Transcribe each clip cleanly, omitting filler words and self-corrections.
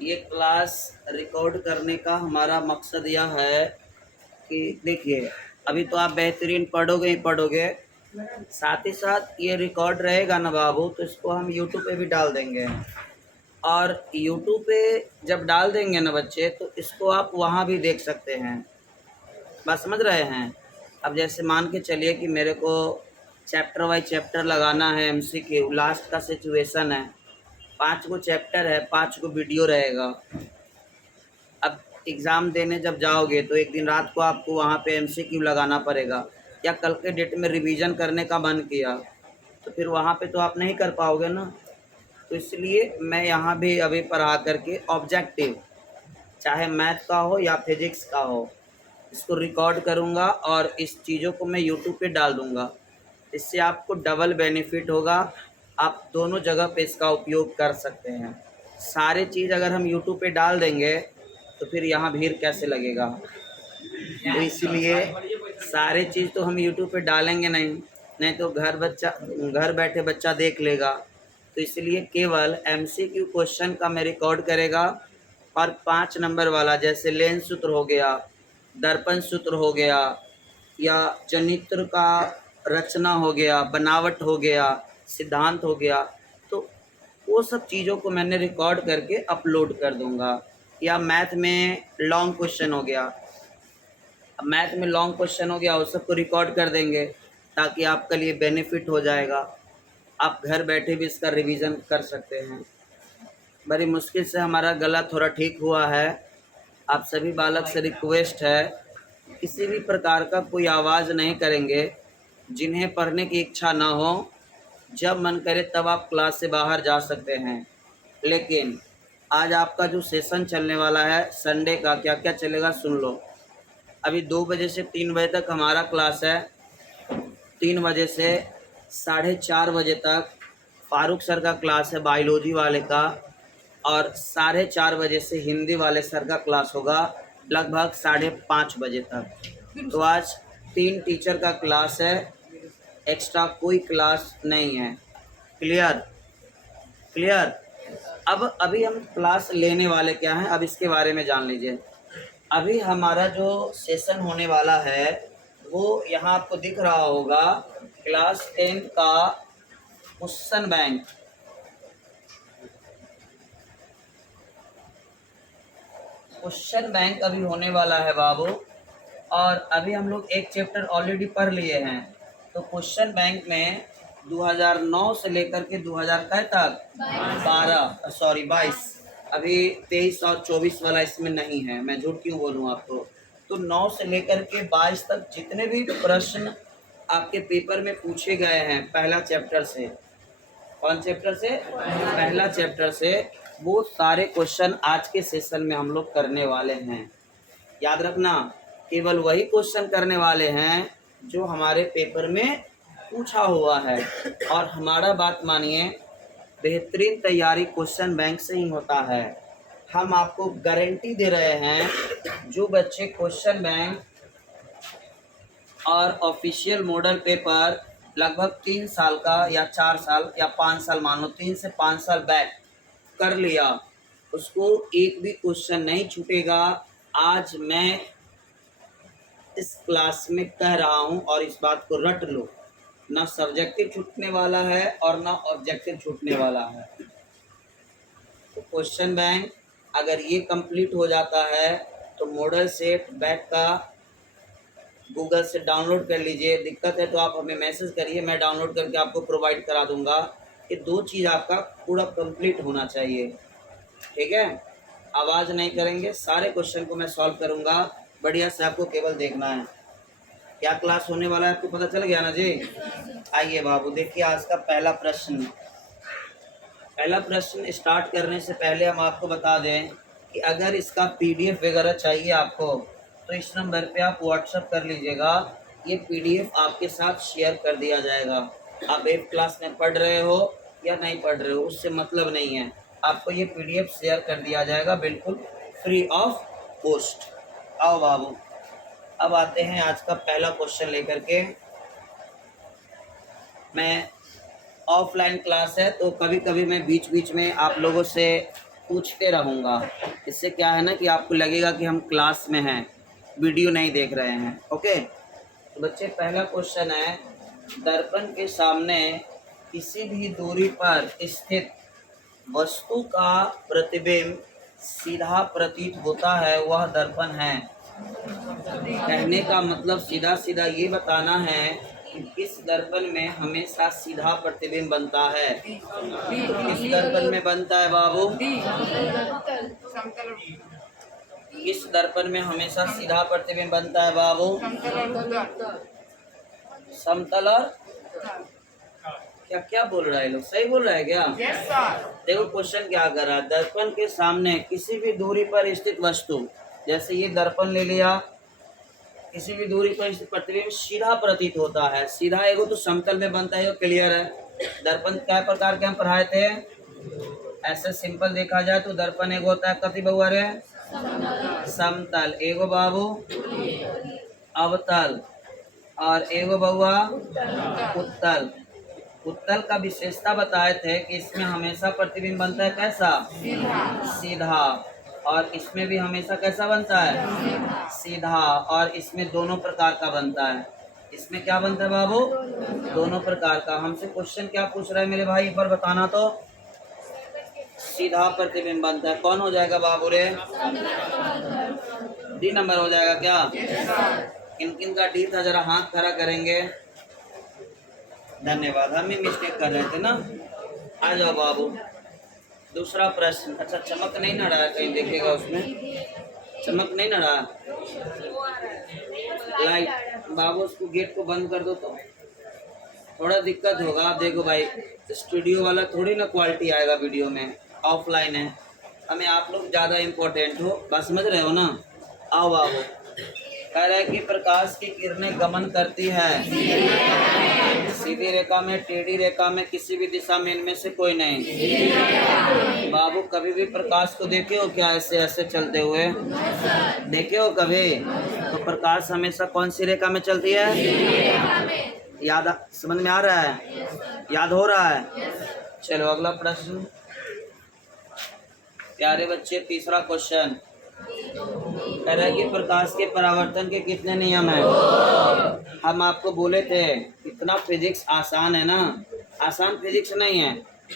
ये class record करने का हमारा मकसद यह है कि देखिए, अभी तो आप बेहतरीन पढ़ोगे ही पढ़ोगे, साथ ही साथ ये रिकॉर्ड रहेगा ना बाबू, तो इसको हम यूट्यूब पे भी डाल देंगे। और यूट्यूब पे जब डाल देंगे ना बच्चे, तो इसको आप वहाँ भी देख सकते हैं। बात समझ रहे हैं? अब जैसे मान के चलिए कि मेरे को चैप्टर वाइज चैप्टर लगाना है, एमसीक्यू लास्ट का सिचुएशन है, 5 गो चैप्टर है, 5 गो वीडियो रहेगा। अब एग्ज़ाम देने जब जाओगे तो एक दिन रात को आपको वहाँ पे एमसीक्यू लगाना पड़ेगा, या कल के डेट में रिवीजन करने का मन किया तो फिर वहाँ पे तो आप नहीं कर पाओगे ना। तो इसलिए मैं यहाँ भी अभी पढ़ा करके ऑब्जेक्टिव, चाहे मैथ का हो या फिजिक्स का हो, इसको रिकॉर्ड करूँगा और इस चीज़ों को मैं यूट्यूब पे डाल दूँगा। इससे आपको डबल बेनिफिट होगा, आप दोनों जगह पे इसका उपयोग कर सकते हैं। सारे चीज़ अगर हम यूट्यूब पे डाल देंगे तो फिर यहाँ भीड़ कैसे लगेगा। तो इसलिए सारे चीज़ तो हम यूट्यूब पे डालेंगे नहीं, नहीं तो घर बैठे बच्चा देख लेगा। तो इसलिए केवल एमसीक्यू क्वेश्चन का मैं रिकॉर्ड करेगा, और 5 नंबर वाला जैसे लेंस सूत्र हो गया, दर्पण सूत्र हो गया, या जनित्र का रचना हो गया, बनावट हो गया, सिद्धांत हो गया, तो वो सब चीज़ों को मैंने रिकॉर्ड करके अपलोड कर दूंगा। या मैथ में लॉन्ग क्वेश्चन हो गया, अब मैथ में लॉन्ग क्वेश्चन हो गया, उस सबको रिकॉर्ड कर देंगे ताकि आपके लिए बेनिफिट हो जाएगा। आप घर बैठे भी इसका रिवीजन कर सकते हैं। बड़ी मुश्किल से हमारा गला थोड़ा ठीक हुआ है। आप सभी बालक से रिक्वेस्ट है, किसी भी प्रकार का कोई आवाज़ नहीं करेंगे। जिन्हें पढ़ने की इच्छा ना हो, जब मन करे तब आप क्लास से बाहर जा सकते हैं। लेकिन आज आपका जो सेशन चलने वाला है संडे का, क्या क्या चलेगा सुन लो। अभी 2 बजे से 3 बजे तक हमारा क्लास है। 3 बजे से 4:30 बजे तक फारूक सर का क्लास है बायोलॉजी वाले का, और 4:30 बजे से हिंदी वाले सर का क्लास होगा लगभग 5:30 बजे तक। तो आज 3 टीचर का क्लास है, एक्स्ट्रा कोई क्लास नहीं है। क्लियर? क्लियर? अब अभी हम क्लास लेने वाले क्या हैं, अब इसके बारे में जान लीजिए। अभी हमारा जो सेशन होने वाला है वो यहाँ आपको दिख रहा होगा, क्लास 10 का क्वेश्चन बैंक। क्वेश्चन बैंक अभी होने वाला है बाबू, और अभी हम लोग एक चैप्टर ऑलरेडी पढ़ लिए हैं। तो क्वेश्चन बैंक में 2009 से लेकर के 2000 तक 22, अभी 23 और 24 वाला इसमें नहीं है, मैं झूठ क्यों बोलूँ आपको। तो 9 से लेकर के 22 तक जितने भी प्रश्न आपके पेपर में पूछे गए हैं पहला चैप्टर से, कौन चैप्टर से? पहला चैप्टर से, वो सारे क्वेश्चन आज के सेशन में हम लोग करने वाले हैं। याद रखना, केवल वही क्वेश्चन करने वाले हैं जो हमारे पेपर में पूछा हुआ है। और हमारा बात मानिए, बेहतरीन तैयारी क्वेश्चन बैंक से ही होता है। हम आपको गारंटी दे रहे हैं, जो बच्चे क्वेश्चन बैंक और ऑफिशियल मॉडल पेपर लगभग 3 साल का या 4 साल या 5 साल, मान लो 3 से 5 साल बैक कर लिया, उसको एक भी क्वेश्चन नहीं छूटेगा। आज मैं इस क्लास में कह रहा हूँ और इस बात को रट लो, ना सब्जेक्टिव छूटने वाला है और ना ऑब्जेक्टिव छूटने वाला है। तो क्वेश्चन बैंक अगर ये कंप्लीट हो जाता है तो मॉडल सेट बैक का गूगल से डाउनलोड कर लीजिए। दिक्कत है तो आप हमें मैसेज करिए, मैं डाउनलोड करके आपको प्रोवाइड करा दूंगा। कि 2 चीज़ आपका पूरा कंप्लीट होना चाहिए, ठीक है? आवाज़ नहीं करेंगे, सारे क्वेश्चन को मैं सॉल्व करूंगा, बढ़िया से आपको केवल देखना है। क्या क्लास होने वाला है आपको पता चल गया ना जी? आइए बाबू, देखिए आज का पहला प्रश्न। पहला प्रश्न स्टार्ट करने से पहले हम आपको बता दें कि अगर इसका पीडीएफ वगैरह चाहिए आपको, तो इस नंबर पे आप व्हाट्सएप कर लीजिएगा। ये पीडीएफ आपके साथ शेयर कर दिया जाएगा। आप एक क्लास में पढ़ रहे हो या नहीं पढ़ रहे हो, उससे मतलब नहीं है, आपको ये पीडीएफ शेयर कर दिया जाएगा बिल्कुल फ्री ऑफ कॉस्ट। आओ बाबू, अब आते हैं आज का पहला क्वेश्चन लेकर के। मैं ऑफलाइन क्लास है तो कभी कभी मैं बीच बीच में आप लोगों से पूछते रहूँगा। इससे क्या है ना कि आपको लगेगा कि हम क्लास में हैं, वीडियो नहीं देख रहे हैं। ओके, तो बच्चे पहला क्वेश्चन है, दर्पण के सामने किसी भी दूरी पर स्थित वस्तु का प्रतिबिंब सीधा प्रतीत होता है, वह दर्पण है। कहने का मतलब सीधा सीधा ये बताना है कि किस दर्पण में हमेशा सीधा प्रतिबिंब बनता है। तो किस दर्पण में बनता है बाबू? किस दर्पण में हमेशा सीधा प्रतिबिंब बनता है बाबू? समतल और क्या क्या बोल रहा है लोग, सही बोल रहा है क्या? देखो क्वेश्चन क्या कर रहा है, दर्पण के सामने किसी भी दूरी पर स्थित वस्तु, जैसे ये दर्पण ले लिया, किसी भी दूरी पर स्थित प्रतिबिंब सीधा प्रतीत होता है। सीधा एगो तो समतल में बनता है, क्लियर है। दर्पण क्या प्रकार के हम पढ़ाए थे? ऐसे सिंपल देखा जाए तो दर्पण एगो होता है कति बउआ रे? समतल, एगो बाबू अवतल, और एगो बउआ उत्तल। उत्तल का विशेषता बताए थे कि इसमें हमेशा प्रतिबिंब बनता है कैसा? सीधा। और इसमें भी हमेशा कैसा बनता है? सीधा। और इसमें दोनों प्रकार का बनता है। इसमें क्या बनता है बाबू? दोनों प्रकार का। हमसे क्वेश्चन क्या पूछ रहा है मेरे भाई, एक बार बताना तो। सीधा प्रतिबिंब बनता है, कौन हो जाएगा बाबू रे? डी नंबर हो जाएगा क्या? किन किन का डी था, जरा हाथ खड़ा करेंगे। धन्यवाद, हम ही मिस्टेक कर रहे थे ना। आ जाओ बाबू, दूसरा प्रश्न। अच्छा, चमक नहीं ना रहा है कहीं, देखेगा उसमें चमक नहीं ना रहा। लाइट बाबू, उसको गेट को बंद कर दो तो थोड़ा दिक्कत होगा। आप देखो भाई, स्टूडियो वाला थोड़ी ना क्वालिटी आएगा वीडियो में, ऑफलाइन है। हमें आप लोग ज़्यादा इम्पोर्टेंट हो, बात समझ रहे हो ना? आओ बाबू, कह रहे कि प्रकाश की किरणें गमन करती है सीधी रेखा में, टेढ़ी रेखा में, किसी भी दिशा में, इनमें से कोई नहीं। बाबू कभी भी प्रकाश को देखे हो क्या ऐसे ऐसे चलते हुए? देखे हो कभी? तो प्रकाश हमेशा कौन सी रेखा में चलती है? याद समझ में आ रहा है? याद हो रहा है? चलो अगला प्रश्न प्यारे बच्चे, तीसरा क्वेश्चन कह रहा है कि प्रकाश के परावर्तन के कितने नियम हैं? हम आपको बोले थे इतना फिजिक्स आसान है ना। आसान फिजिक्स नहीं है,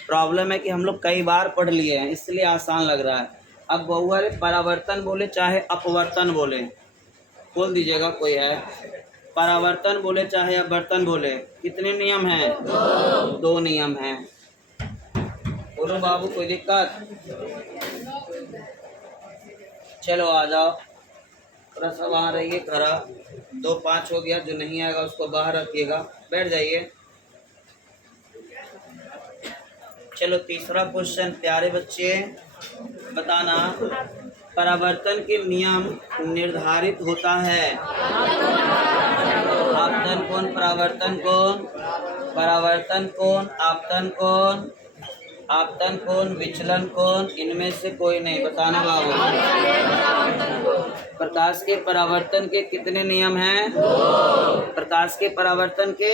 प्रॉब्लम है कि हम लोग कई बार पढ़ लिए हैं इसलिए आसान लग रहा है। अब बहुआ रे, परावर्तन बोले चाहे अपवर्तन बोले, बोल दीजिएगा कोई है। परावर्तन बोले चाहे अपवर्तन बोले, कितने नियम हैं? दो नियम हैं। बोलो बाबू, कोई दिक्कत? चलो आ जाओ, थोड़ा सा वहाँ रहिए खड़ा। 2-5 हो गया, जो नहीं आएगा उसको बाहर रखिएगा, बैठ जाइए। चलो तीसरा क्वेश्चन प्यारे बच्चे, बताना परावर्तन के नियम निर्धारित होता है। आपतन कोण, परावर्तन कोण, परावर्तन कोण, आपतन कोण, आपतन कोण, विचलन कोण, इनमें से कोई नहीं। बताना बाबू, प्रकाश के परावर्तन के कितने नियम हैं? प्रकाश के परावर्तन के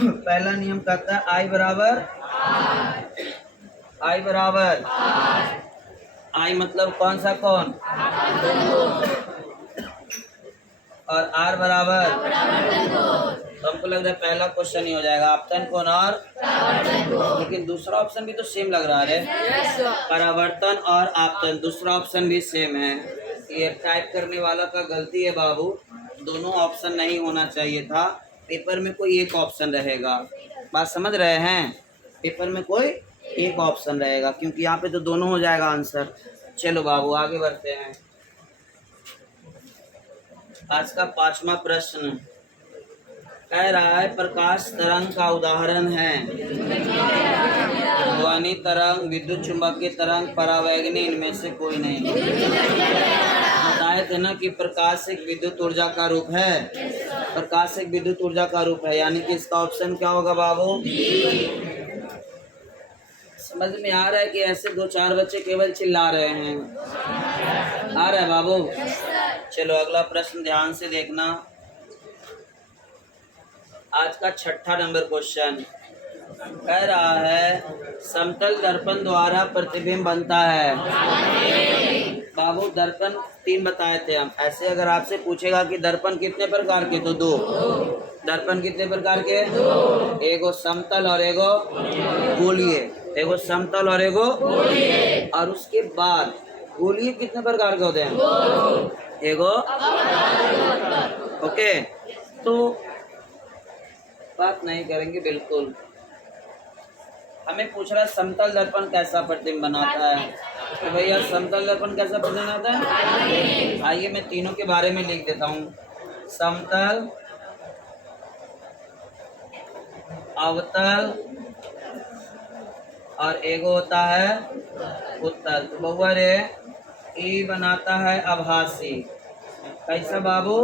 पहला नियम कहता है आई बराबर, आई बराबर, आई मतलब कौन सा कौन, और आर बराबर, तो हमको लग रहा है पहला क्वेश्चन ही हो जाएगा आपतन कोण और, लेकिन दूसरा ऑप्शन भी तो सेम लग रहा है। परावर्तन और आपतन दूसरा ऑप्शन भी सेम है। ये टाइप करने वाला का गलती है बाबू, दोनों ऑप्शन नहीं होना चाहिए था। पेपर में कोई एक ऑप्शन रहेगा, बात समझ रहे हैं? पेपर में कोई एक ऑप्शन रहेगा, क्योंकि यहाँ पे तो दोनों हो जाएगा आंसर। चलो बाबू आगे बढ़ते हैं। आज का 5वां प्रश्न कह रहा है प्रकाश तरंग का उदाहरण है ध्वनि तरंग, विद्युत चुंबकीय तरंग, परावैगनी, इनमें से कोई नहीं। बताए थे ना कि प्रकाश एक विद्युत ऊर्जा का रूप है, प्रकाश एक विद्युत ऊर्जा का रूप है, यानी कि इसका ऑप्शन क्या होगा बाबू? समझ में आ रहा है कि ऐसे 2-4 बच्चे केवल चिल्ला रहे हैं? आ रहा है बाबू? चलो अगला प्रश्न ध्यान से देखना। आज का 6ठा नंबर क्वेश्चन, कह रहा है समतल दर्पण द्वारा प्रतिबिंब बनता है। बाबू दर्पण 3 बताए थे हम। ऐसे अगर आपसे पूछेगा कि दर्पण कितने प्रकार के, तो 2। दर्पण कितने प्रकार के? एगो समतल और एगो गोलीय। एगो समतल और एगो, और उसके बाद गोलीय कितने प्रकार के होते हैं? एगो। ओके, तो बात नहीं करेंगे बिल्कुल। हमें पूछ रहा है समतल दर्पण कैसा प्रतिबिंब बनाता है। तो भैया समतल दर्पण कैसा प्रतिबिंब बनाता है? आइए मैं तीनों के बारे में लिख देता हूँ। समतल, अवतल और एगो होता है उत्तल। तो बउआ रे ई बनाता है आभासी। कैसा बाबू?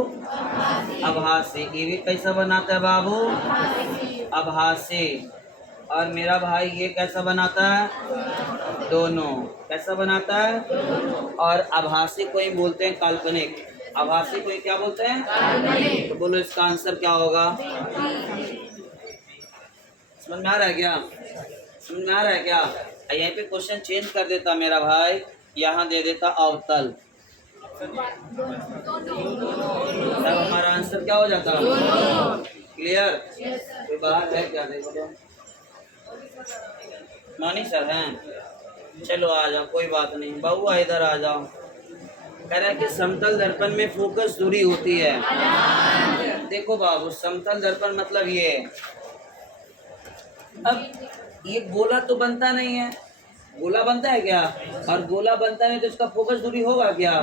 आभासी। ये भी कैसा बनाता है बाबू? आभासी। और मेरा भाई ये कैसा बनाता है? दोनों। कैसा बनाता है? और आभासी को ही बोलते हैं काल्पनिक। आभासी को ही क्या बोलते हैं? काल्पनिक। तो बोलो इसका आंसर क्या होगा? समझ में आ रहा है क्या? समझ में आ रहा है क्या? यहीं पे क्वेश्चन चेंज कर देता मेरा भाई, यहाँ दे देता अवतल। तब हमारा आंसर क्या हो जाता? क्लियर? कोई बात है क्या? देखो तो मनी सर हैं, चलो आ जाओ, कोई बात नहीं। बउआ इधर आ जाओ। कह रहा है कि समतल दर्पण में फोकस दूरी होती है। देखो बाबू, समतल दर्पण मतलब ये, अब ये गोला तो बनता नहीं है। गोला बनता है क्या? और गोला बनता नहीं तो इसका फोकस दूरी होगा क्या?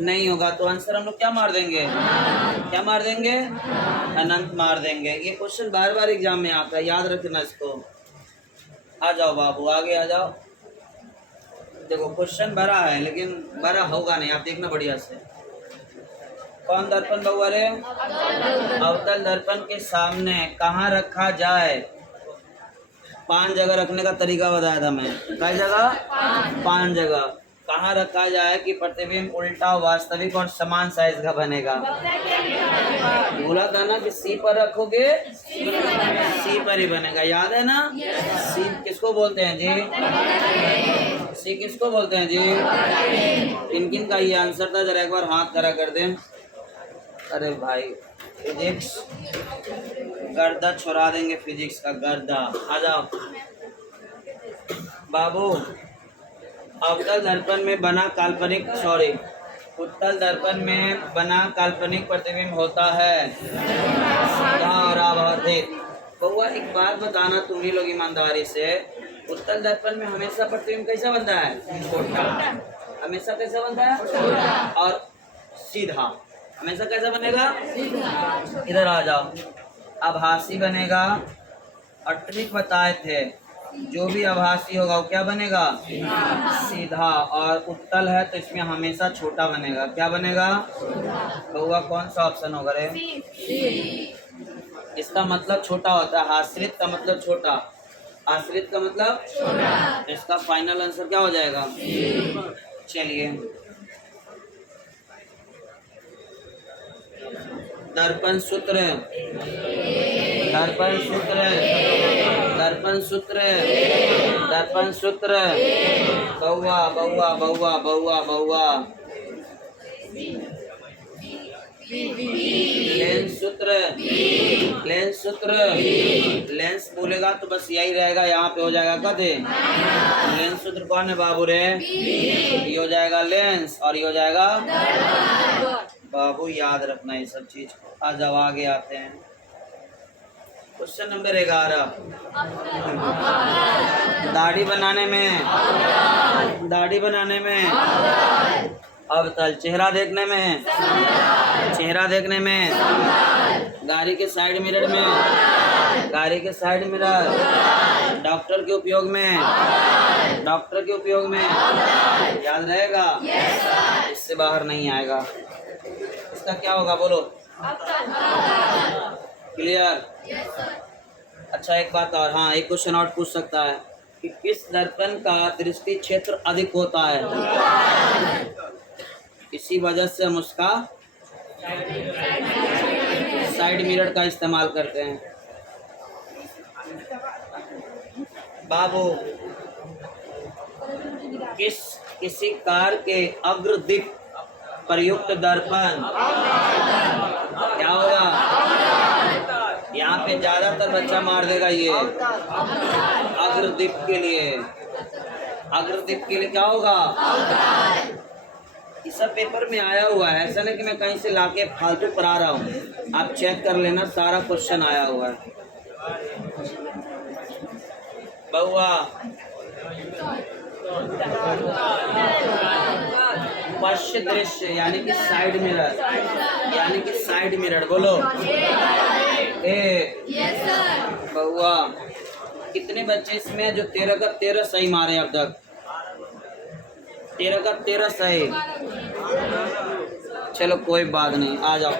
नहीं होगा। तो आंसर हम लोग क्या मार देंगे? क्या मार देंगे? अनंत मार देंगे। ये क्वेश्चन बार बार एग्जाम में आता है, याद रखना इसको। आ जाओ बाबू, आगे आ जाओ। देखो क्वेश्चन बड़ा है लेकिन बड़ा होगा नहीं, आप देखना बढ़िया से। कौन दर्पण बउआ रे? अवतल दर्पण के सामने कहाँ रखा जाए? 5 जगह रखने का तरीका बताया था मैं। कई जगह? 5 जगह। कहाँ रखा जाए कि प्रतिबिंब उल्टा, वास्तविक और समान साइज का बनेगा? बोला था ना कि सी पर रखोगे, सी पर ही बनेगा। याद है ना? सी किसको बोलते हैं जी? सी किसको बोलते हैं जी? किन किन का ये आंसर था? जरा एक बार हाथ खड़ा कर दें। अरे भाई फिजिक्स गर्दा छुड़ा देंगे, फिजिक्स का गर्दा। आ जाओ बाबू। अवतल दर्पण में बना काल्पनिक, सॉरी, उत्तल दर्पण में बना काल्पनिक प्रतिबिंब होता है सीधा और आवर्धित। बउआ एक बात बताना तुम ही लोग ईमानदारी से, उत्तल दर्पण में हमेशा प्रतिबिंब कैसा बनता है? छोटा। हमेशा कैसा बनता है? छोटा। और सीधा हमेशा कैसा बनेगा? इधर आ जाओ। आभासी बनेगा, और ट्रिक बताए थे, जो भी आभासी होगा वो क्या बनेगा? सीधा। और उत्तल है तो इसमें हमेशा छोटा बनेगा। क्या बनेगा? बउआ कौन सा ऑप्शन होगा रे? इसका मतलब छोटा होता है। आश्रित का मतलब छोटा, आश्रित का मतलब छोटा। इसका फाइनल आंसर क्या हो जाएगा? चलिए, दर्पण सूत्र, दर्पण सूत्र, दर्पण सूत्र, दर्पण सूत्र। बउआ बउआ बउआ बउआ बउआ। लेंस सूत्र, लेंस सूत्र। लेंस बोलेगा तो बस यही रहेगा, यहाँ पे हो जाएगा गधे। लेंस सूत्र कौन है बाबू रे? ये हो जाएगा लेंस और ये हो जाएगा बाबू। याद रखना ये सब चीज। आ जाओ आगे आते हैं। Question number 11। दाढ़ी बनाने में, दाढ़ी बनाने में अवतल, चेहरा देखने में, चेहरा देखने में, गाड़ी के साइड मिरर में, गाड़ी के साइड मिरर, डॉक्टर के उपयोग में, डॉक्टर के उपयोग में। याद रहेगा? इससे बाहर नहीं आएगा। इसका क्या होगा बोलो? क्लियर? अच्छा एक बात और, हाँ एक क्वेश्चन और पूछ सकता है कि किस दर्पण का दृष्टि क्षेत्र अधिक होता है? इसी वजह से हम उसका साइड मिरर का इस्तेमाल करते हैं। बाबू किसी कार के अग्रदीप प्रयुक्त दर्पण क्या होगा? यहाँ पे ज्यादातर बच्चा मार देगा ये अग्रदीप के लिए। अग्रदीप के लिए क्या होगा? ये सब पेपर में आया हुआ है, ऐसा नहीं कि मैं कहीं से लाके फालतू पढ़ा रहा हूँ। आप चेक कर लेना, सारा क्वेश्चन आया हुआ है। बउआ पश्च दृश्य यानी कि साइड मिरर, यानी कि साइड मिरर बोलो। बउआ कितने बच्चे इसमें जो 13 का 13 सही मारे अब तक? 13 का 13 सही। चलो कोई बात नहीं, आ जाओ।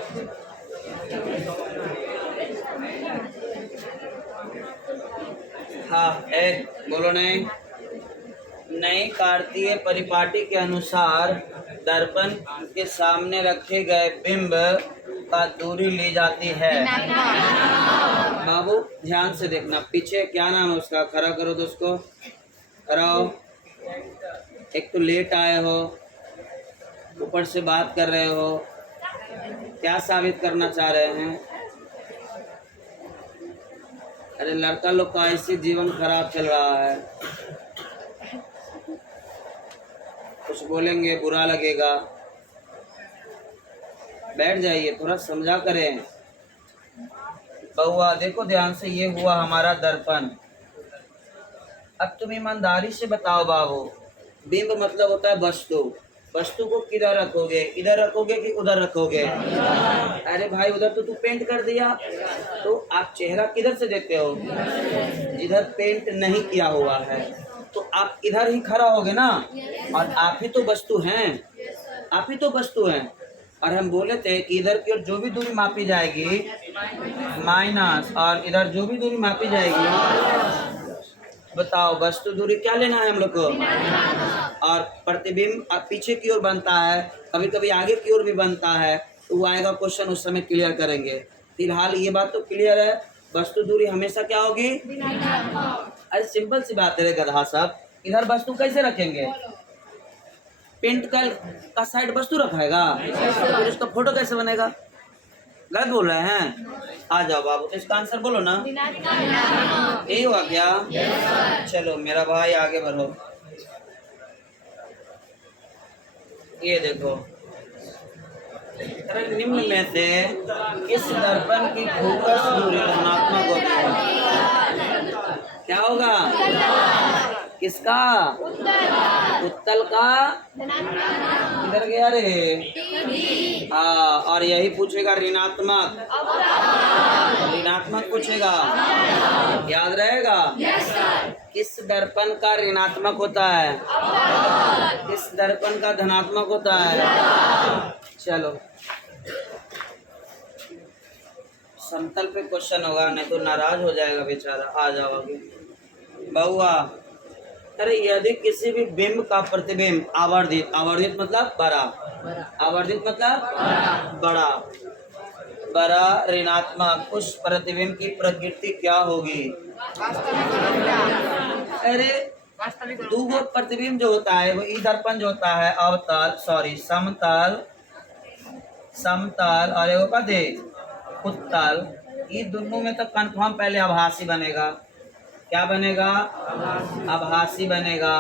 हाँ बोलो। नहीं नई कार्तीय परिपाटी के अनुसार दर्पण के सामने रखे गए बिंब का दूरी ली जाती है। बाबू ध्यान से देखना, पीछे क्या नाम है उसका? खड़ा करो तो उसको कराओ। एक तो लेट आए हो, ऊपर से बात कर रहे हो, क्या साबित करना चाह रहे हैं? अरे लड़का लोग का ऐसे जीवन खराब चल रहा है, कुछ बोलेंगे बुरा लगेगा। बैठ जाइए, थोड़ा समझा करें। बउआ देखो ध्यान से, ये हुआ हमारा दर्पण। अब तुम ईमानदारी से बताओ बाबू, बिंब मतलब होता है वस्तु। वस्तु को किधर रखोगे? इधर रखोगे कि उधर रखोगे? अरे भाई उधर तो तू पेंट कर दिया, तो आप चेहरा किधर से देखते हो? जिधर पेंट नहीं किया हुआ है, तो आप इधर ही खड़ा होगे ना। और आप ही तो वस्तु हैं, आप ही तो वस्तु हैं। और हम बोले थे कि इधर की ओर जो भी दूरी मापी जाएगी माइनस, और इधर जो भी दूरी मापी जाएगी, बताओ वस्तु दूरी क्या लेना है हम लोग को? और प्रतिबिंब पीछे की ओर बनता है, कभी कभी आगे की ओर भी बनता है, तो वो आएगा क्वेश्चन, उस समय क्लियर करेंगे। फिलहाल ये बात तो क्लियर है, वस्तु दूरी हमेशा क्या होगी? अरे सिंपल सी बात है गधा साहब, इधर वस्तु कैसे रखेंगे? पेंट का साइड वस्तु रखाएगा, फिर उसका फोटो कैसे बनेगा? गलत बोल रहे हैं। आ जाओ बाबू, तो इसका आंसर बोलो ना। यही हुआ क्या? चलो मेरा भाई आगे बढ़ो। ये देखो, निम्न में से किस दर्पण की फोकस दूरी धनात्मक होती है? क्या होगा? किसका? उत्तल का? किधर गया रे? हाँ, और यही पूछेगा ऋणात्मक, ऋणात्मक पूछेगा, याद रहेगा। किस दर्पण का ऋणात्मक होता है? किस दर्पण का धनात्मक होता है? चलो समतल पे क्वेश्चन होगा, नहीं तो नाराज हो जाएगा बेचारा। आ जाओ आगे। बउआ अरे यदि किसी भी बिंब का प्रतिबिंब आवर्धित, आवर्धित मतलब बड़ा, आवर्धित मतलब बड़ा, बड़ा ऋणात्मक, उस प्रतिबिंब की प्रकृति क्या होगी? अरे दो प्रतिबिंब जो होता है वो ई दर्पण जो होता है अवतल, सॉरी समतल, समतल और एगो कदे उत्तल, ये दोनों में तो कंफर्म पहले आभासी बनेगा। क्या बनेगा? आभासी बनेगा।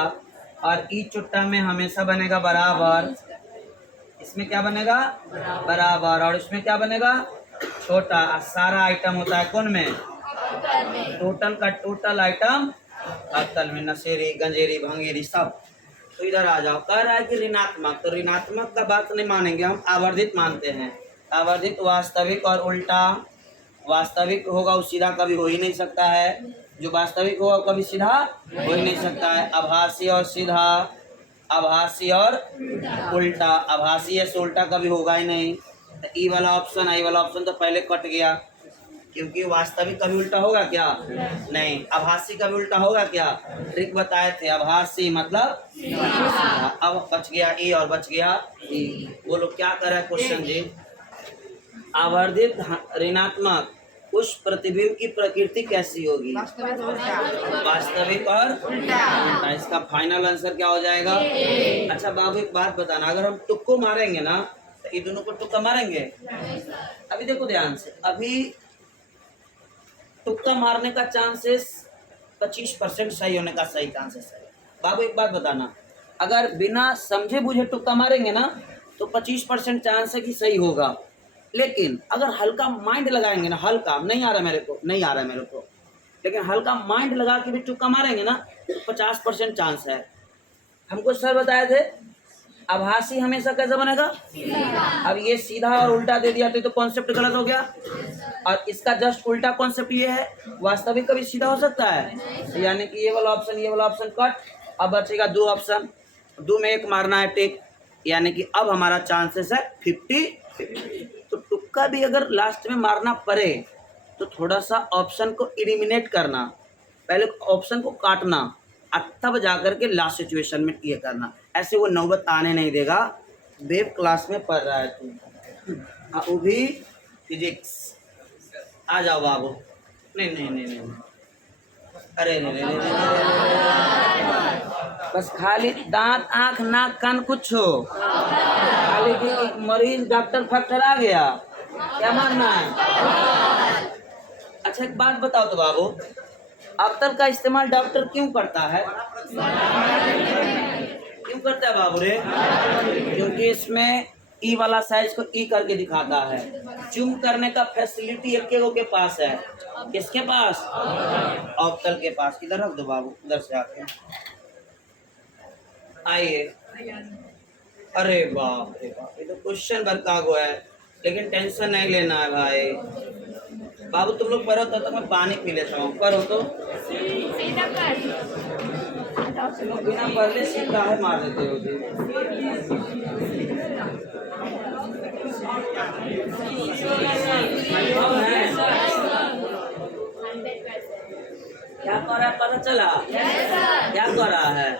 और ई चुट्टा में हमेशा बनेगा बराबर। इसमें क्या बनेगा? बराबर। और इसमें क्या बनेगा? छोटा। सारा आइटम होता है कौन में? टोटल का टोटल आइटम अवतल में, नशेरी गंजेरी भंगेरी सब। तो इधर आ जाओ। कह रहा है कि ऋणात्मक, तो ऋणात्मक का बात नहीं मानेंगे हम, आवर्धित मानते हैं। आवर्धित वास्तविक और उल्टा। वास्तविक होगा वो सीधा कभी हो ही नहीं सकता है, जो वास्तविक होगा कभी सीधा हो ही नहीं सकता है। आभासी और सीधा, आभासी और उल्टा, आभासी या उल्टा कभी होगा ही नहीं। तो ई वाला ऑप्शन, आई वाला ऑप्शन तो पहले कट गया, क्योंकि वास्तविक कभी उल्टा होगा क्या? नहीं। आभासी कभी उल्टा होगा क्या? ट्रिक बताए थे, आभासी मतलब अब बच गया ई और बच गया ई। वो लोग क्या कर रहा है क्वेश्चन जी? आवर्धित ऋणात्मक उस प्रतिबिंब की प्रकृति कैसी होगी? वास्तविक और उल्टा। इसका फाइनल आंसर क्या हो जाएगा? अच्छा बाबू एक बात बताना, अगर हम तुक्को मारेंगे ना तो ये दोनों को तुक्का मारेंगे? अभी देखो ध्यान से, अभी तुक्का मारने का चांसेस 25% सही होने का सही चांसेस है। बाबू एक बात बताना, अगर बिना समझे बुझे तुक्का मारेंगे ना तो 25% चांस है कि सही होगा, लेकिन अगर हल्का माइंड लगाएंगे ना, हल्का नहीं आ रहा मेरे को, लेकिन हल्का माइंड लगा के भी तुक्का मारेंगे ना तो 50% चांस है। हमको सर बताए थे आभासी हमेशा कैसा बनेगा? अब ये सीधा और उल्टा दे दिया तो कॉन्सेप्ट गलत हो गया, और इसका जस्ट उल्टा कॉन्सेप्ट ये है, वास्तविक कभी सीधा हो सकता है? यानी कि ये वाला ऑप्शन कट। अब बचेगा 2 ऑप्शन, 2 में 1 मारना है टिक, यानी कि अब हमारा चांसेस है 50-50। तो तुक्का भी अगर लास्ट में मारना पड़े तो थोड़ा सा ऑप्शन को एलिमिनेट करना, पहले ऑप्शन को काटना, तब जाकर के लास्ट सिचुएशन में ये करना, ऐसे वो नौबत आने नहीं देगा। वेब क्लास में पढ़ रहा है तू, वो भी फिजिक्स। आ जाओ बाबू। नहीं, अरे नहीं, बस खाली दांत आँख नाक कान कुछ हो, खाली कि एक मरीज डॉक्टर फैक्टर आ गया, क्या मानना है? अच्छा एक बात बताओ तो बाबू, अवतल का इस्तेमाल डॉक्टर क्यों करता है? क्यों करता है बाबू रे? क्योंकि इसमें ई वाला साइज को ई करके दिखाता है। जूम करने का फैसिलिटी एक के पास है। किसके पास? अवतल के पास। इधर रख दो बाबू, उधर से आके आइए। अरे बाप रे बाप, ये तो क्वेश्चन वर्क गो है, लेकिन टेंशन नहीं लेना है भाई। बाबू तुम लोग पढ़ो तो मैं पानी पी लेता हूँ। पढ़ो तो बिना पढ़ने सीधा है मार देते हो जी। क्या कर रहा है पता चला? क्या कर रहा है?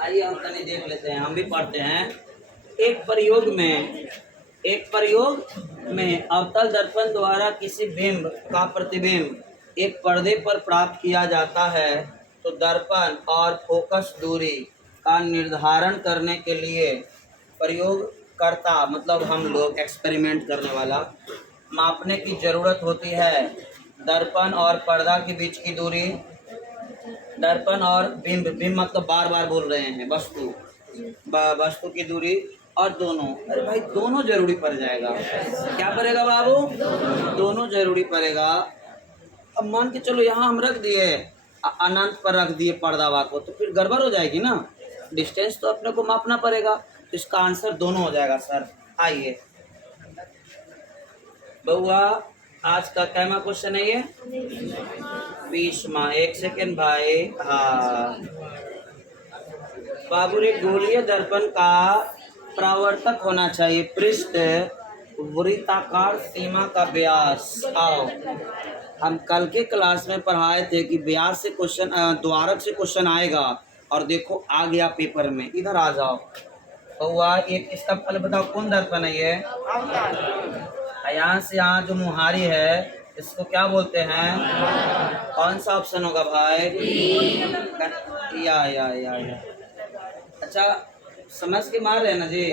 आइए हम तनी देख लेते हैं, हम भी पढ़ते हैं। एक प्रयोग में अवतल दर्पण द्वारा किसी बिंब का प्रतिबिंब एक पर्दे पर प्राप्त किया जाता है तो दर्पण और फोकस दूरी का निर्धारण करने के लिए प्रयोगकर्ता मतलब हम लोग एक्सपेरिमेंट करने वाला मापने की जरूरत होती है। दर्पण और पर्दा के बीच की दूरी, दर्पण और बिंब मतलब बार बार बोल रहे हैं वस्तु की दूरी, और दोनों, अरे भाई दोनों जरूरी पड़ जाएगा। क्या पड़ेगा बाबू? दोनों जरूरी पड़ेगा। अब मान के चलो यहाँ हम रख दिए अनंत पर रख दिए पर्दावा को, तो फिर गड़बड़ हो जाएगी ना, डिस्टेंस तो अपने को मापना पड़ेगा। तो इसका आंसर दोनों हो जाएगा सर। आइए बउआ, आज का कैमा क्वेश्चन है ये? 20वां। 1 सेकेंड भाई। हाँ बाबू रे, गोलीय दर्पण का परावर्तक होना चाहिए पृष्ठ वृत्ताकार सीमा का व्यास। आओ, हम कल के क्लास में पढ़ाए थे कि व्यास से क्वेश्चन, द्वारक से क्वेश्चन आएगा, और देखो आ गया पेपर में। इधर आ जाओ बउआ, एक इसका पहले बताओ कौन दर्पण है ये? यहाँ से यहाँ जो मुहारी है इसको क्या बोलते हैं? कौन सा ऑप्शन होगा भाई? या। अच्छा समझ के मार रहे हैं ना जी?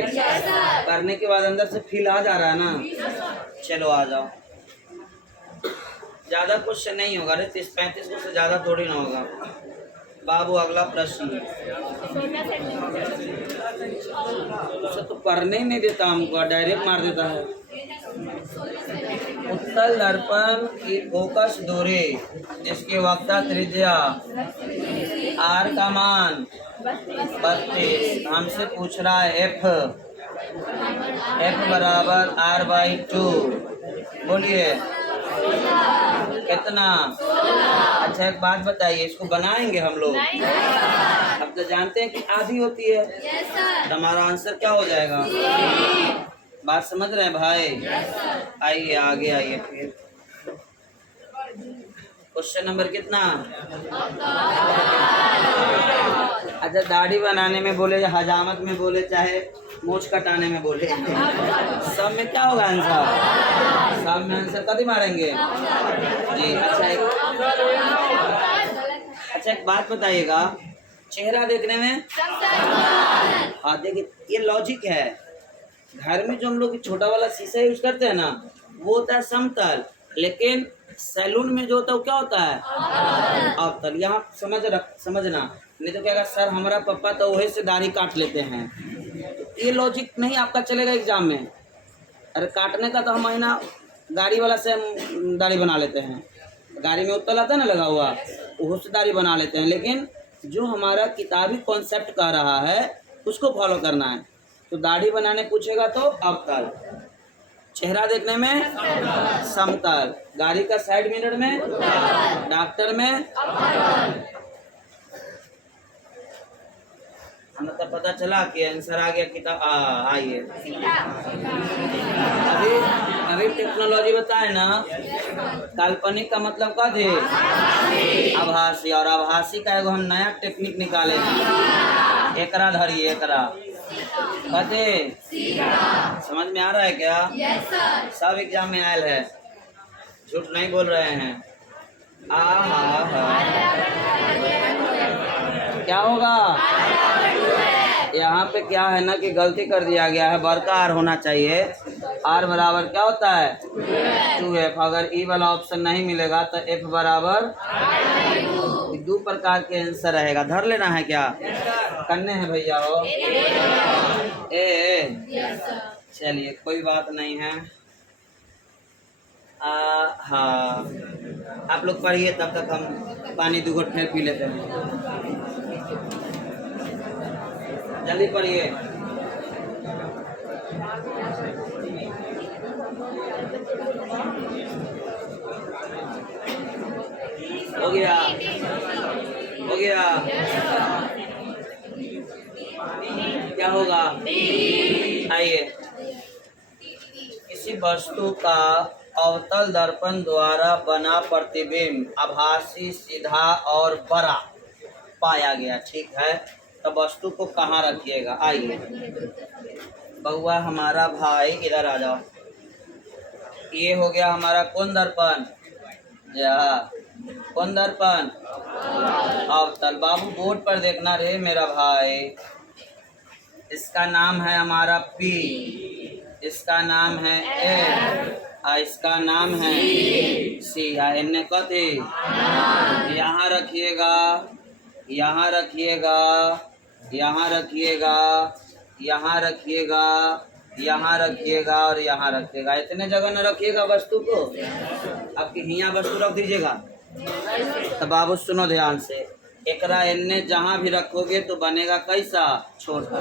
करने के बाद अंदर से फील आ जा रहा है ना? चलो आ जाओ। ज्यादा क्वेश्चन नहीं होगा रे, 30-35 को से ज्यादा थोड़ी ना होगा। बाबू अगला प्रश्न। उसे तो पढ़ने ही नहीं देता हमको, डायरेक्ट मार देता है। उत्तल दर्पण की फोकस दूरी जिसकी वक्रता त्रिज्या आर का मान 32, हमसे पूछ रहा है एफ बराबर r/2। बोलिए कितना? अच्छा एक बात बताइए, इसको बनाएंगे हम लोग? अब तो जानते हैं कि आधी होती है, तो हमारा आंसर क्या हो जाएगा? बात समझ रहे हैं भाई? आइए आगे आइए। फिर क्वेश्चन नंबर कितना? अच्छा, दाढ़ी बनाने में बोले, हजामत में बोले, चाहे मूछ कटाने में बोले, सब में क्या होगा आंसर? सब में आंसर कभी मारेंगे जी। अच्छा एक बात बताइएगा, चेहरा देखने में, हाँ देखिए ये लॉजिक है। घर में जो हम लोग छोटा वाला शीशा यूज करते हैं ना, वो होता है समतल, लेकिन सैलून में जो होता है वो क्या होता है? अवतल। यहाँ समझना, नहीं तो क्या कहा सर हमारा पापा तो वही से दाढ़ी काट लेते हैं, ये लॉजिक नहीं आपका चलेगा एग्जाम में। अरे काटने का तो हम महीना गाड़ी वाला से हम दाढ़ी बना लेते हैं, गाड़ी में उत्तल आता है ना लगा हुआ, वो से दाढ़ी बना लेते हैं, लेकिन जो हमारा किताबी कॉन्सेप्ट कह रहा है उसको फॉलो करना है। तो दाढ़ी बनाने पूछेगा तो अवतल, चेहरा देखने में समतल, गाड़ी का साइड मिरर में, डॉक्टर में, हमें तो पता चला कि आंसर आ गया किताब। आइए अभी टेक्नोलॉजी बताए ना, काल्पनिक का मतलब क्या थे? आभासी। और आभासी का एगो हम नया टेक्निक निकाले हैं, एकरा धरी, एकरा कहते, समझ में आ रहा है क्या? सब एग्जाम में आयल है, झूठ नहीं बोल रहे हैं। क्या होगा यहाँ पे? क्या है ना कि गलती कर दिया गया है, बड़का आर होना चाहिए। आर बराबर क्या होता है? 2f। अगर ई वाला ऑप्शन नहीं मिलेगा तो f बराबर 2 प्रकार के आंसर रहेगा। धर लेना है क्या? करने हैं भैया हो चलिए कोई बात नहीं है। हाँ आप लोग पढ़िए, तब तक हम पानी 2 घूंट फिर पी लेते हैं। जल्दी पढ़िए। हो गया, हो गया। क्या होगा? आइए, किसी वस्तु का अवतल दर्पण द्वारा बना प्रतिबिंब आभासी, सीधा और बड़ा पाया गया। ठीक है, तो वस्तु को कहाँ रखिएगा? आइए बहुआ हमारा भाई इधर आ जाओ। ये हो गया हमारा कौन दर्पण? कौन दर्पण? अवतल। बाबू बोर्ड पर देखना रे मेरा भाई। इसका नाम है हमारा P, इसका नाम है A, इसका नाम है C। इन्हें कथी? यहाँ रखिएगा, यहाँ रखिएगा, यहाँ रखिएगा, यहाँ रखिएगा, यहाँ रखिएगा और यहाँ रखिएगा। इतने जगह न रखिएगा वस्तु को, आपकी यहाँ वस्तु रख दीजिएगा। तो बाबू सुनो ध्यान से, एकरा इन्ने जहाँ भी रखोगे तो बनेगा कैसा? छोटा।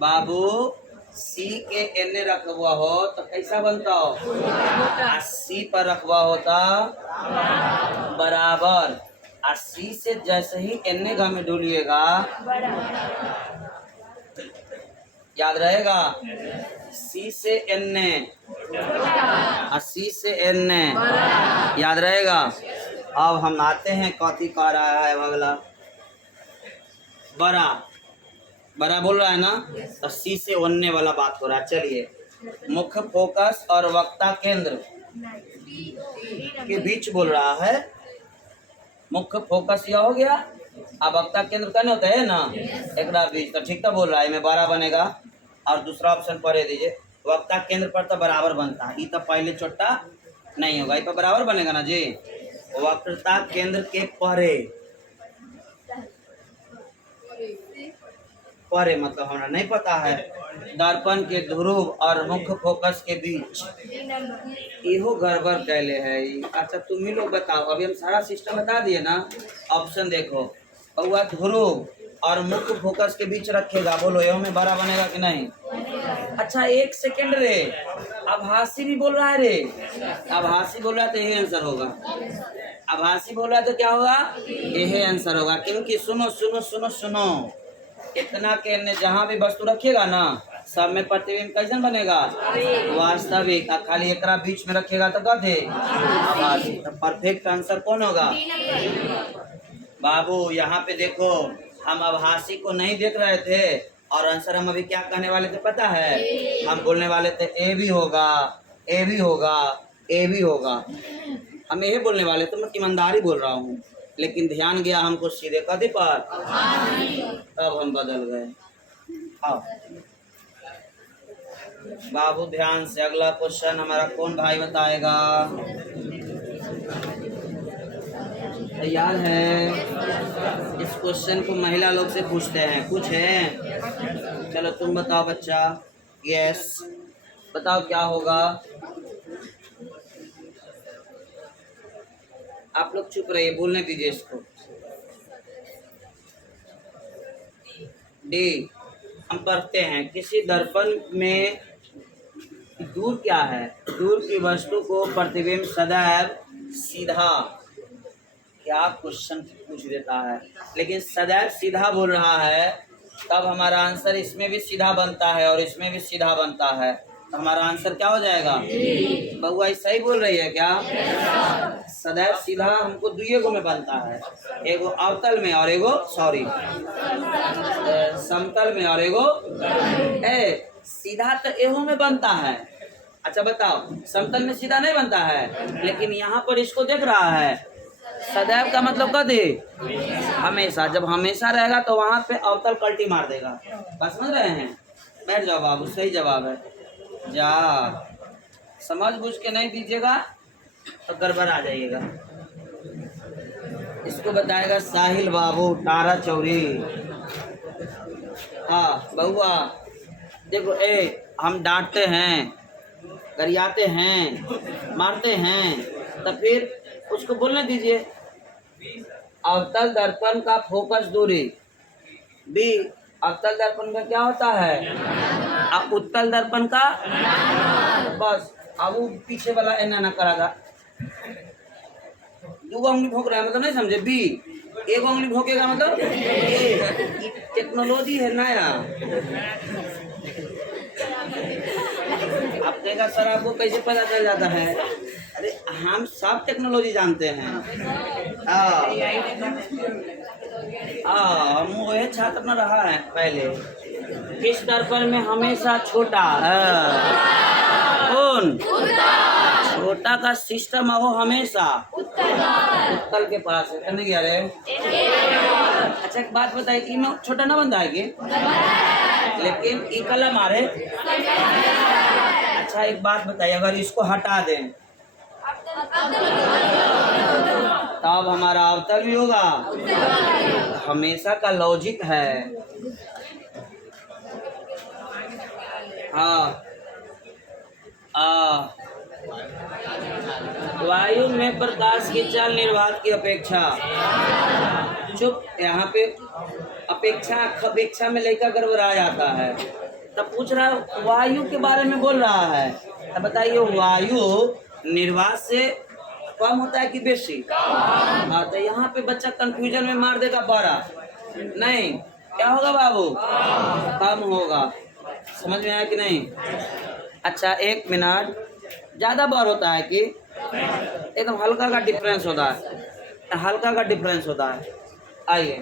बाबू सी के एने रखवा हो तो कैसा बनता हो? सी पर रखवा होता बराबर। सी से जैसे ही एने घा में ढूलिएगा, याद रहेगा, सी से एने, सी से एने, याद रहेगा। अब हम आते हैं कथी कह रहा है अगला? बड़ा, बड़ा बोल रहा है ना, तो सी से ओनने वाला बात हो रहा है। चलिए, मुख्य फोकस और वक्ता केंद्र के बीच बोल रहा है। मुख्य फोकस यह हो गया, अब वक्ता केंद्र करने होता है ना, एक बीच। तो ठीक तो बोल रहा है, में बड़ा बनेगा। और दूसरा ऑप्शन पढ़े दीजिए, वक्ता केंद्र पर तो बराबर बनता है, ये तो पहले छोटा नहीं होगा, ये पर बराबर बनेगा ना जी। वक्रता केंद्र के परे, परे मतलब हमारा नहीं पता है, दर्पण के ध्रुव और मुख्य फोकस के बीच। इहो गड़बड़ कैले है। अच्छा तुम ही लोग बताओ, अभी हम सारा सिस्टम बता दिए ना। ऑप्शन देखो, हुआ ध्रुव और मुख्य फोकस के बीच रखेगा, बोलो यह में बड़ा बनेगा कि नहीं? अच्छा एक सेकेंड रे, आभासी भी बोल रहा है रे, आभासी बोल रहा है तो यही आंसर होगा। आभासी बोल रहा है तो क्या होगा? यही आंसर होगा। क्योंकि सुनो सुनो सुनो सुनो, इतना के जहाँ भी वस्तु रखिएगा ना, सब में प्रतिबिंब कैसन बनेगा? वास्तविक। खाली एकरा बीच में रखेगा तो गधे आभासी। तो परफेक्ट आंसर कौन होगा? बाबू यहाँ पे देखो, हम आभासी को नहीं देख रहे थे और आंसर हम अभी क्या कहने वाले थे पता है? हम बोलने वाले थे ए भी होगा, ए भी होगा, ए भी होगा। हम यही बोलने वाले थे, मैं ईमानदारी बोल रहा हूँ, लेकिन ध्यान गया हमको सीधे कदे पर, तब हम बदल गए। आओ बाबू ध्यान से, अगला क्वेश्चन हमारा कौन भाई बताएगा? तैयार है? इस क्वेश्चन को महिला लोग से पूछते हैं, कुछ है? चलो तुम बताओ बच्चा। यस, बताओ क्या होगा? आप लोग चुप रहिए, बोलने दीजिए इसको। डी, हम पढ़ते हैं किसी दर्पण में दूर क्या है? दूर की वस्तु को प्रतिबिंब सदैव सीधा, क्या क्वेश्चन पूछ देता है, लेकिन सदैव सीधा बोल रहा है, तब हमारा आंसर इसमें भी सीधा बनता है और इसमें भी सीधा बनता है, तो हमारा आंसर क्या हो जाएगा? बउआ सही बोल रही है क्या? सदैव सीधा हमको दुइये गो में बनता है, एगो अवतल में और एगो समतल में और एगो सीधा तो एहो में बनता है। अच्छा बताओ, समतल में सीधा नहीं बनता है, लेकिन यहाँ पर इसको देख रहा है, सदैव का मतलब कदे हमेशा। जब हमेशा रहेगा तो वहाँ पे अवतल पलटी मार देगा। बस समझ रहे हैं? बैठ जाओ बाबू, सही जवाब है। जा, समझ बूझ के नहीं दीजिएगा तो गड़बड़ आ जाइएगा। इसको बताएगा साहिल बाबू, तारा चौरी। हाँ बहुआ देखो, हम डांटते हैं, गरियाते हैं, मारते हैं, तो फिर उसको बोलने दीजिए। अवतल दर्पण का फोकस दूरी, बी अवतल दर्पण का क्या होता है? उत्तल दर्पण का, बस अब वो पीछे वाला एना ना करागा। दो उंगली भोंक रहा है मतलब नहीं समझे? बी एक उंगली भोंकेगा मतलब टेक्नोलॉजी है नया। आप देगा सर आपको कैसे पता चल जाता है? अरे हम सब टेक्नोलॉजी जानते हैं। हम वही छात्र न रहा है पहले। किस दर्पण में हमेशा छोटा कौन? छोटा का सिस्टम है वो हमेशा उत्तल के पास है। करने गया रे। अच्छा एक बात बताइए, कि में छोटा ना बनता है कि, लेकिन ई कलम आ रहे। अच्छा एक बात बताइए, अगर इसको हटा दें तब हमारा अवतल भी होगा। हमेशा का लॉजिक है। हाँ वायु में प्रकाश की चाल निर्वात की अपेक्षा, चुप, यहाँ पे अपेक्षा में लेकर गड़बड़ा जाता है। तब पूछ रहा है वायु के बारे में बोल रहा है, तब बताइए वायु निर्वात से कम होता है कि बेसी? हाँ, तो यहाँ पे बच्चा कंफ्यूजन में मार देगा 12। नहीं, क्या होगा बाबू? कम होगा। समझ में आया कि नहीं? अच्छा एक मिनट, ज़्यादा बार होता है कि एकदम हल्का का डिफरेंस होता है, हल्का का डिफरेंस होता है। आइए,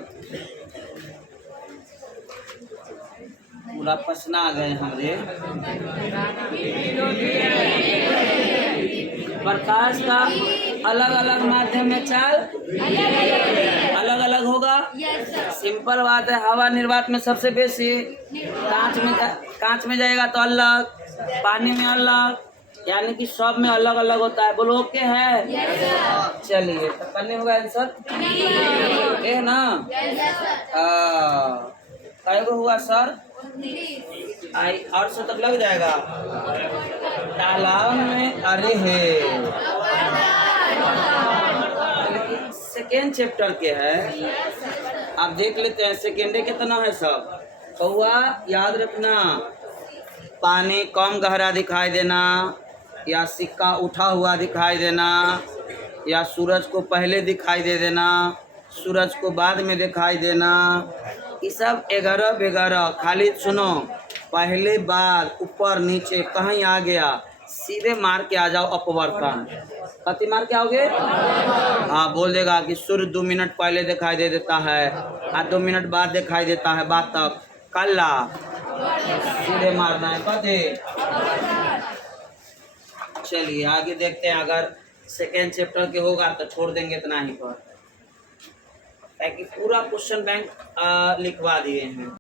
पूरा पसना आ गए हमारे। प्रकाश का अलग अलग माध्यम में चाल अलग अलग होगा। सिंपल बात है, हवा निर्वात में सबसे बेसी, कांच में जाएगा तो अलग, पानी में अलग, यानी कि सब में अलग अलग होता है। बोलो ओके है? चलिए तो करने होगा आंसर ए ना। कैगो हुआ सर? और से तक लग जाएगा। तालाब में अरे है, सेकेंड चैप्टर के है, आप देख लेते हैं। सेकेंडे कितना है सब कौआ, याद रखना। पानी कम गहरा दिखाई देना, या सिक्का उठा हुआ दिखाई देना, या सूरज को पहले दिखाई दे देना, सूरज को बाद में दिखाई देना, ये सब 11 खाली सुनो, पहले बार ऊपर नीचे कहीं आ गया, सीधे मार के आ जाओ अपवर्तन। कति मार के आओगे? हाँ, बोल देगा कि सूर्य 2 मिनट पहले दिखाई दे देता है और 2 मिनट बाद दिखाई देता है, बात तक कल्ला सीधे मारना है। कति? चलिए आगे देखते हैं, अगर सेकेंड चैप्टर के होगा तो छोड़ देंगे इतना ही पर, ताकि पूरा क्वेश्चन बैंक लिखवा दिए हैं।